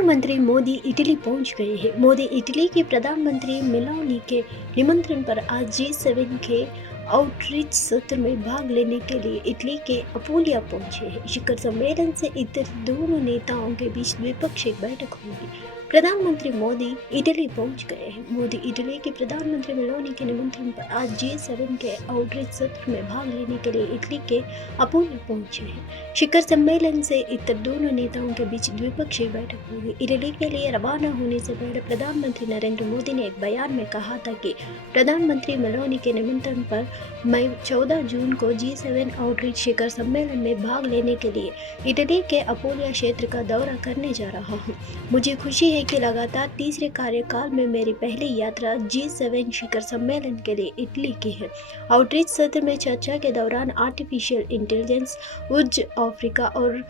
प्रधानमंत्री मोदी इटली पहुंच गए हैं। मोदी इटली की प्रधानमंत्री मेलोनी के निमंत्रण पर आज G7 के आउटरीच सत्र में भाग लेने के लिए इटली के अपुलिया पहुंचे हैं। शिखर सम्मेलन से इतर दोनों नेताओं के बीच द्विपक्षीय बैठक होगी। प्रधानमंत्री मोदी इटली पहुंच गए हैं। मोदी इटली की प्रधानमंत्री मेलोनी के निमंत्रण पर आज G7 के आउटरीच सत्र में भाग लेने के लिए इटली के अपुलिया पहुंचे हैं। शिखर सम्मेलन से इतर दोनों नेताओं के बीच द्विपक्षीय बैठक होगी। इटली के लिए रवाना होने से पहले प्रधानमंत्री नरेंद्र मोदी ने एक बयान में कहा था कि प्रधानमंत्री मेलोनी के निमंत्रण पर मैं 14 जून को G7 आउटरीच शिखर सम्मेलन में भाग लेने के लिए इटली के अपुलिया क्षेत्र का दौरा करने जा रहा हूं। मुझे खुशी है कि लगातार तीसरे कार्यकाल में मेरी पहली यात्रा G7 शिखर सम्मेलन के लिए इटली की है। आउटरीच सत्र में चर्चा के दौरान आर्टिफिशियल इंटेलिजेंस, ऊर्जा, अफ्रीका और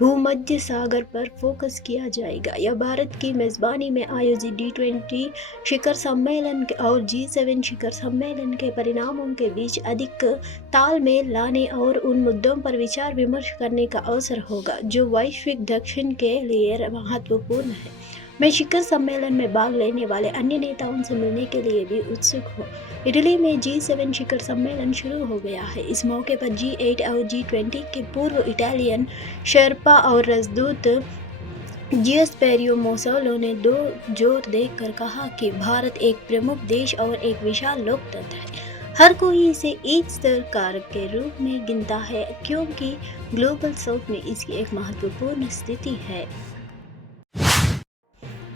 भूमध्य सागर पर फोकस किया जाएगा। यह भारत की मेजबानी में आयोजित G20 शिखर सम्मेलन और G7 शिखर सम्मेलन के परिणामों के बीच अधिक तालमेल लाने और उन मुद्दों पर विचार विमर्श करने का अवसर होगा जो वैश्विक दक्षिण के लिए महत्वपूर्ण है। मैं शिखर सम्मेलन में भाग लेने वाले अन्य नेताओं से मिलने के लिए भी उत्सुक हूँ। इटली में G7 शिखर सम्मेलन शुरू हो गया है। इस मौके पर G8 और G20 के पूर्व इटालियन शेर्पा और राजदूत जियोस्पेरियो मोसोलो ने दो जोर देकर कहा कि भारत एक प्रमुख देश और एक विशाल लोकतंत्र है। हर कोई इसे एक सरकार के रूप में गिनता है क्योंकि ग्लोबल साउथ में इसकी एक महत्वपूर्ण स्थिति है।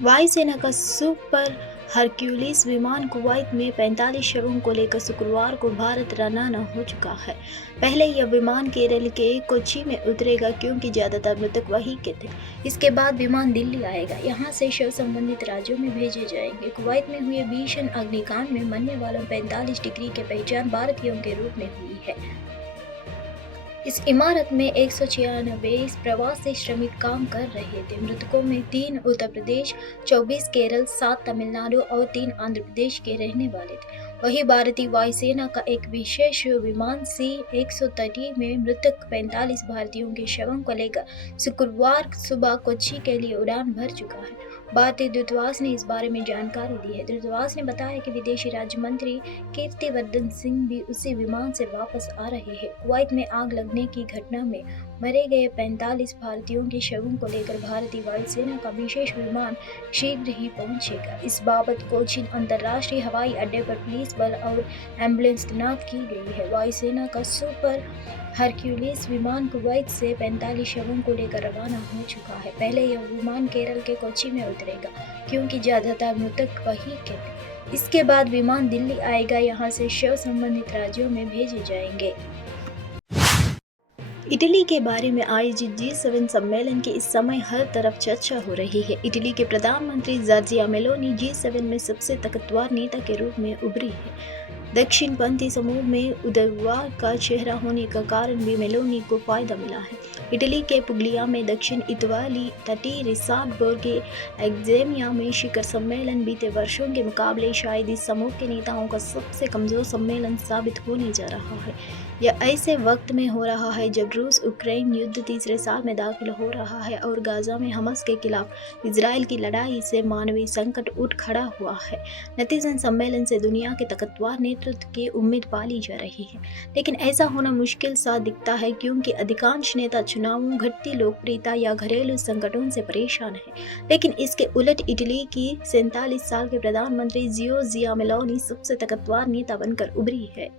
वायुसेना का सुपर हरक्यूलिस विमान कुवैत में 45 शवों को लेकर शुक्रवार को भारत रवाना हो चुका है। पहले यह विमान केरल के कोच्चि में उतरेगा क्योंकि ज़्यादातर मृतक वहीं के थे। इसके बाद विमान दिल्ली आएगा। यहां से शव संबंधित राज्यों में भेजे जाएंगे। कुवैत में हुए भीषण अग्निकांड में मरने वालों 45 डिग्री की पहचान भारतीयों के रूप में हुई है। इस इमारत में 196 प्रवासी श्रमिक काम कर रहे थे। मृतकों में 3 उत्तर प्रदेश, 24 केरल, 7 तमिलनाडु और 3 आंध्र प्रदेश के रहने वाले थे। वहीं भारतीय वायुसेना का एक विशेष विमान C-130 में मृतक 45 भारतीयों के शवों को लेकर शुक्रवार सुबह कोच्चि के लिए उड़ान भर चुका है। भारतीय दूतावास ने इस बारे में जानकारी दी है। दूतावास ने बताया कि विदेशी राज्य मंत्री कीर्तिवर्धन सिंह भी उसी विमान से वापस आ रहे हैं। कुवैत में आग लगने की घटना में मरे गए 45 भारतीयों के शवों को लेकर भारतीय वायुसेना का विशेष विमान शीघ्र ही पहुंचेगा। इस बाबत कोचीन अंतर्राष्ट्रीय हवाई अड्डे पर पुलिस बल और एम्बुलेंस तैनात की गई है। वायुसेना का सुपर हरक्यूलिस विमान कुवैत से 45 शवों को लेकर रवाना हो चुका है। पहले यह विमान केरल के कोच्चि में उतरेगा क्योंकि ज़्यादातर मृतक वहीं के थे। इसके बाद विमान दिल्ली आएगा। यहां से शव संबंधित राज्यों में भेजे जाएंगे। इटली के बारे में आयोजित G7 सम्मेलन की इस समय हर तरफ चर्चा हो रही है। इटली के प्रधानमंत्री जॉर्जिया मेलोनी G7 में सबसे ताकतवर नेता के रूप में उभरी है। दक्षिणपंथी समूह में उदारवाद का चेहरा होने का कारण भी मेलोनी को फायदा मिला है। इटली के पुगलिया में दक्षिण इताली तटीय रिसॉर्ट बोर्गे एग्जेमिया में शिखर सम्मेलन बीते वर्षों के मुकाबले शायद इस समूह के नेताओं का सबसे कमजोर सम्मेलन साबित होने जा रहा है। यह ऐसे वक्त में हो रहा है जब रूस यूक्रेन युद्ध तीसरे साल में दाखिल हो रहा है और गाजा में हमास के खिलाफ इजराइल की लड़ाई से मानवीय संकट उठ खड़ा हुआ है। नतीजतन सम्मेलन से दुनिया के ताकतवर नेतृत्व की उम्मीद पाली जा रही है, लेकिन ऐसा होना मुश्किल सा दिखता है क्योंकि अधिकांश नेता चुनावों, घटती लोकप्रियता या घरेलू संकटों से परेशान हैं। लेकिन इसके उलट इटली की 47 साल के प्रधानमंत्री जियोर्जिया मेलोनी सबसे ताकतवर नेता बनकर उभरी है।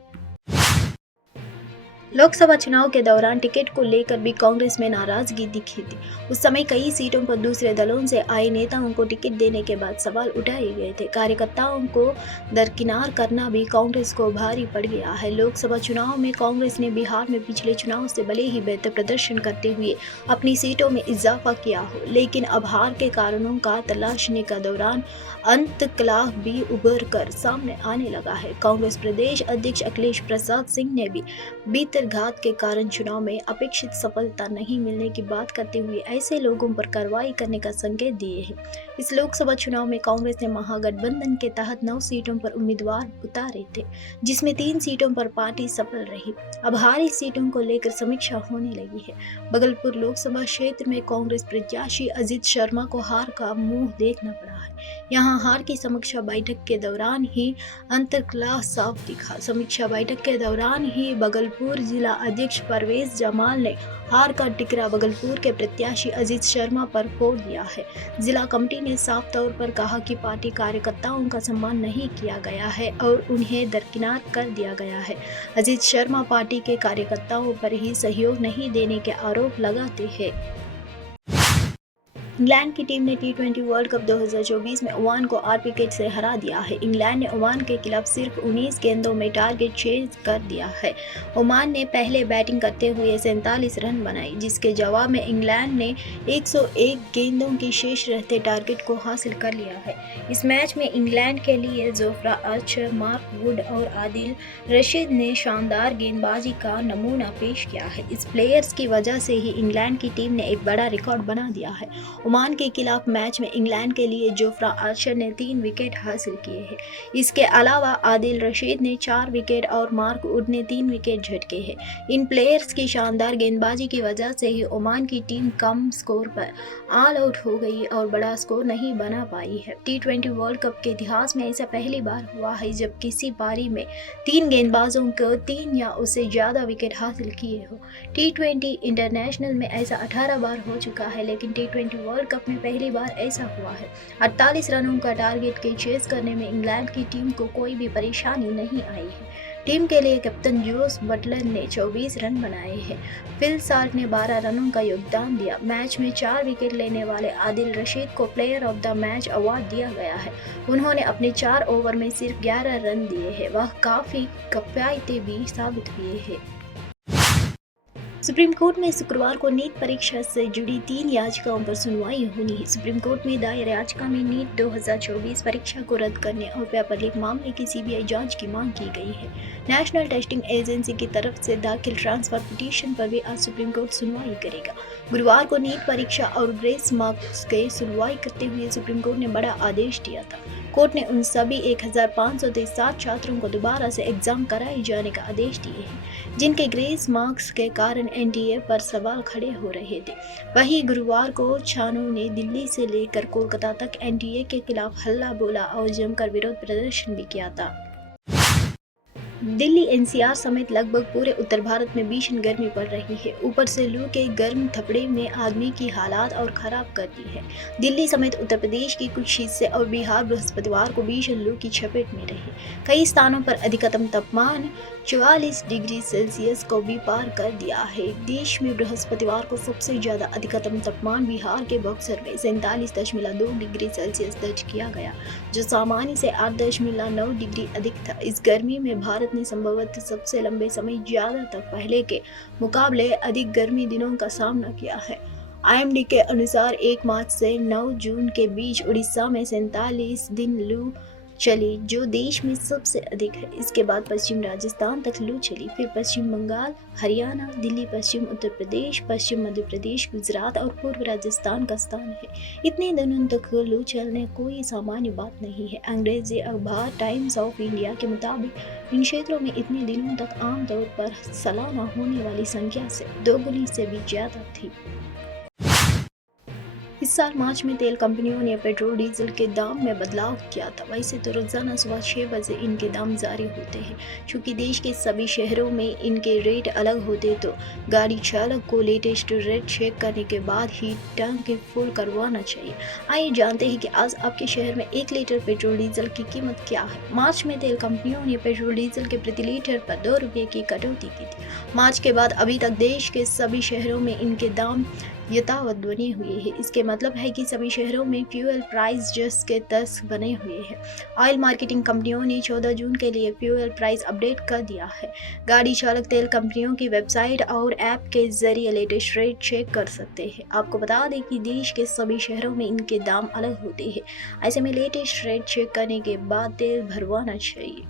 लोकसभा चुनाव के दौरान टिकट को लेकर भी कांग्रेस में नाराजगी दिखी थी। उस समय कई सीटों पर दूसरे दलों से आए नेताओं को टिकट देने के बाद सवाल उठाए गए थे। कार्यकर्ताओं को दरकिनार करना भी कांग्रेस को भारी पड़ गया है। लोकसभा चुनाव में कांग्रेस ने बिहार में पिछले चुनाव से भले ही बेहतर प्रदर्शन करते हुए अपनी सीटों में इजाफा किया हो, लेकिन अब हार के कारणों का तलाशने का दौरान अंतकलह भी उभर कर सामने आने लगा है। कांग्रेस प्रदेश अध्यक्ष अखिलेश प्रसाद सिंह ने भी भीतर विश्वासघात के कारण चुनाव में अपेक्षित सफलता नहीं मिलने की बात करते हुए ऐसे लोगों पर कार्रवाई करने का संकेत दिए हैं। इस लोकसभा चुनाव में कांग्रेस ने महागठबंधन के तहत 9 सीटों पर उम्मीदवार उतारे थे, जिसमें 3 सीटों पर पार्टी सफल रही। अब हारी सीटों को लेकर समीक्षा होने लगी है। बगलपुर लोकसभा क्षेत्र में कांग्रेस प्रत्याशी अजित शर्मा को हार का मुंह देखना पड़ा है। यहां हार की समीक्षा बैठक के दौरान ही अंतर्कलह साफ दिखा। समीक्षा बैठक के दौरान ही बगलपुर जिला अध्यक्ष परवेज जमाल ने हार का टिकरा बगलपुर के प्रत्याशी अजित शर्मा पर फोड़ दिया है। जिला कमेटी ने साफ तौर पर कहा कि पार्टी कार्यकर्ताओं का सम्मान नहीं किया गया है और उन्हें दरकिनार कर दिया गया है। अजित शर्मा पार्टी के कार्यकर्ताओं पर ही सहयोग नहीं देने के आरोप लगाते हैं। इंग्लैंड की टीम ने टी20 वर्ल्ड कप 2024 में ओमान को 8 विकेट से हरा दिया है। इंग्लैंड ने ओमान के खिलाफ सिर्फ 19 गेंदों में टारगेट चेज कर दिया है। ओमान ने पहले बैटिंग करते हुए 47 रन बनाए, जिसके जवाब में इंग्लैंड ने 101 गेंदों की शेष रहते टारगेट को हासिल कर लिया है। इस मैच में इंग्लैंड के लिए जोफ्रा आर्चर, मार्क वुड और आदिल रशीद ने शानदार गेंदबाजी का नमूना पेश किया है। इस प्लेयर्स की वजह से ही इंग्लैंड की टीम ने एक बड़ा रिकॉर्ड बना दिया है। ओमान के खिलाफ मैच में इंग्लैंड के लिए जोफ्रा आर्चर ने 3 विकेट हासिल किए हैं। इसके अलावा आदिल रशीद ने 4 विकेट और मार्क वुड ने 3 विकेट झटके हैं। इन प्लेयर्स की शानदार गेंदबाजी की वजह से ही ओमान की टीम कम स्कोर पर ऑल आउट हो गई और बड़ा स्कोर नहीं बना पाई है। टी20 वर्ल्ड कप के इतिहास में ऐसा पहली बार हुआ है जब किसी पारी में 3 गेंदबाजों को 3 या उससे ज़्यादा विकेट हासिल किए हो। टी20 इंटरनेशनल में ऐसा 18 बार हो चुका है, लेकिन टी20 वर्ल्ड कप में पहली बार ऐसा हुआ है। 48 रनों का टारगेट के चेस करने में इंग्लैंड की टीम को कोई भी परेशानी नहीं आई है। टीम के लिए कैप्टन जोस बटलर ने 24 रन बनाए हैं। फिल साल्ट ने 12 रनों का योगदान दिया। मैच में 4 विकेट लेने वाले आदिल रशीद को player of the match award दिया गया है। उन्होंने अपने 4 ओवर में सिर्फ 11 रन दिए हैं। वह काफ़ी किफायती भी साबित हुए हैं। सुप्रीम कोर्ट में शुक्रवार को नीट परीक्षा से जुड़ी 3 याचिकाओं पर सुनवाई होनी है। सुप्रीम कोर्ट में दायर याचिका में नीट 2024 परीक्षा को रद्द करने और पेपर लीक मामले की सीबीआई जांच की मांग की गई है। नेशनल टेस्टिंग एजेंसी की तरफ से दाखिल ट्रांसफर पिटीशन पर भी आज सुप्रीम कोर्ट सुनवाई करेगा। गुरुवार को नीट परीक्षा और ग्रेस मार्क्स की सुनवाई करते हुए सुप्रीम कोर्ट ने बड़ा आदेश दिया था। कोर्ट ने उन सभी 1567 छात्रों को दोबारा से एग्जाम कराए जाने का आदेश दिए हैं, जिनके ग्रेस मार्क्स के कारण एनटीए पर सवाल खड़े हो रहे थे। वहीं गुरुवार को छात्रों ने दिल्ली से लेकर कोलकाता तक एनटीए के खिलाफ हल्ला बोला और जमकर विरोध प्रदर्शन भी किया था। दिल्ली एनसीआर समेत लगभग पूरे उत्तर भारत में भीषण गर्मी पड़ रही है। ऊपर से लू के गर्म थपड़े में आदमी की हालात और खराब कर दी है। दिल्ली समेत उत्तर प्रदेश के कुछ हिस्से और बिहार बृहस्पतिवार को भीषण लू की चपेट में रहे। कई स्थानों पर अधिकतम तापमान 44 डिग्री सेल्सियस को भी पार कर दिया है। देश में बृहस्पतिवार को सबसे ज्यादा अधिकतम तापमान बिहार के बक्सर में 47.2 डिग्री सेल्सियस दर्ज किया गया, जो सामान्य से 8.9 डिग्री अधिक था। इस गर्मी में भारत ने संभवतः सबसे लंबे समय ज्यादा तक पहले के मुकाबले अधिक गर्मी दिनों का सामना किया है। आईएमडी के अनुसार 1 मार्च से 9 जून के बीच उड़ीसा में 47 दिन लू चली, जो देश में सबसे अधिक है। इसके बाद पश्चिम राजस्थान तक लू चली, फिर पश्चिम बंगाल, हरियाणा, दिल्ली, पश्चिम उत्तर प्रदेश, पश्चिम मध्य प्रदेश, गुजरात और पूर्व राजस्थान का स्थान है। इतने दिनों तक लू चलने कोई सामान्य बात नहीं है। अंग्रेजी अखबार टाइम्स ऑफ इंडिया के मुताबिक इन क्षेत्रों में इतने दिनों तक आमतौर पर सालाना होने वाली संख्या से 2 गुनी से भी ज्यादा थी। इस साल मार्च में तेल कंपनियों ने पेट्रोल डीजल के दाम में बदलाव किया था। वैसे तो रोजाना सुबह 6 बजे इनके दाम जारी होते हैं। चूँकि देश के सभी शहरों में इनके रेट अलग होते तो गाड़ी चालक को लेटेस्ट रेट चेक करने के बाद ही टैंक फुल करवाना चाहिए। आइए जानते हैं कि आज आपके शहर में 1 लीटर पेट्रोल डीजल की कीमत क्या है। मार्च में तेल कंपनियों ने पेट्रोल डीजल के प्रति लीटर पर 2 रुपये की कटौती की थी। मार्च के बाद अभी तक देश के सभी शहरों में इनके दाम यथावत बने हुए हैं। इसके मतलब है कि सभी शहरों में फ्यूल प्राइस जस्ट के तस बने हुए हैं। ऑयल मार्केटिंग कंपनियों ने 14 जून के लिए फ्यूल प्राइस अपडेट कर दिया है। गाड़ी चालक तेल कंपनियों की वेबसाइट और ऐप के जरिए लेटेस्ट रेट चेक कर सकते हैं। आपको बता दें कि देश के सभी शहरों में इनके दाम अलग होते हैं। ऐसे में लेटेस्ट रेट चेक करने के बाद तेल भरवाना चाहिए।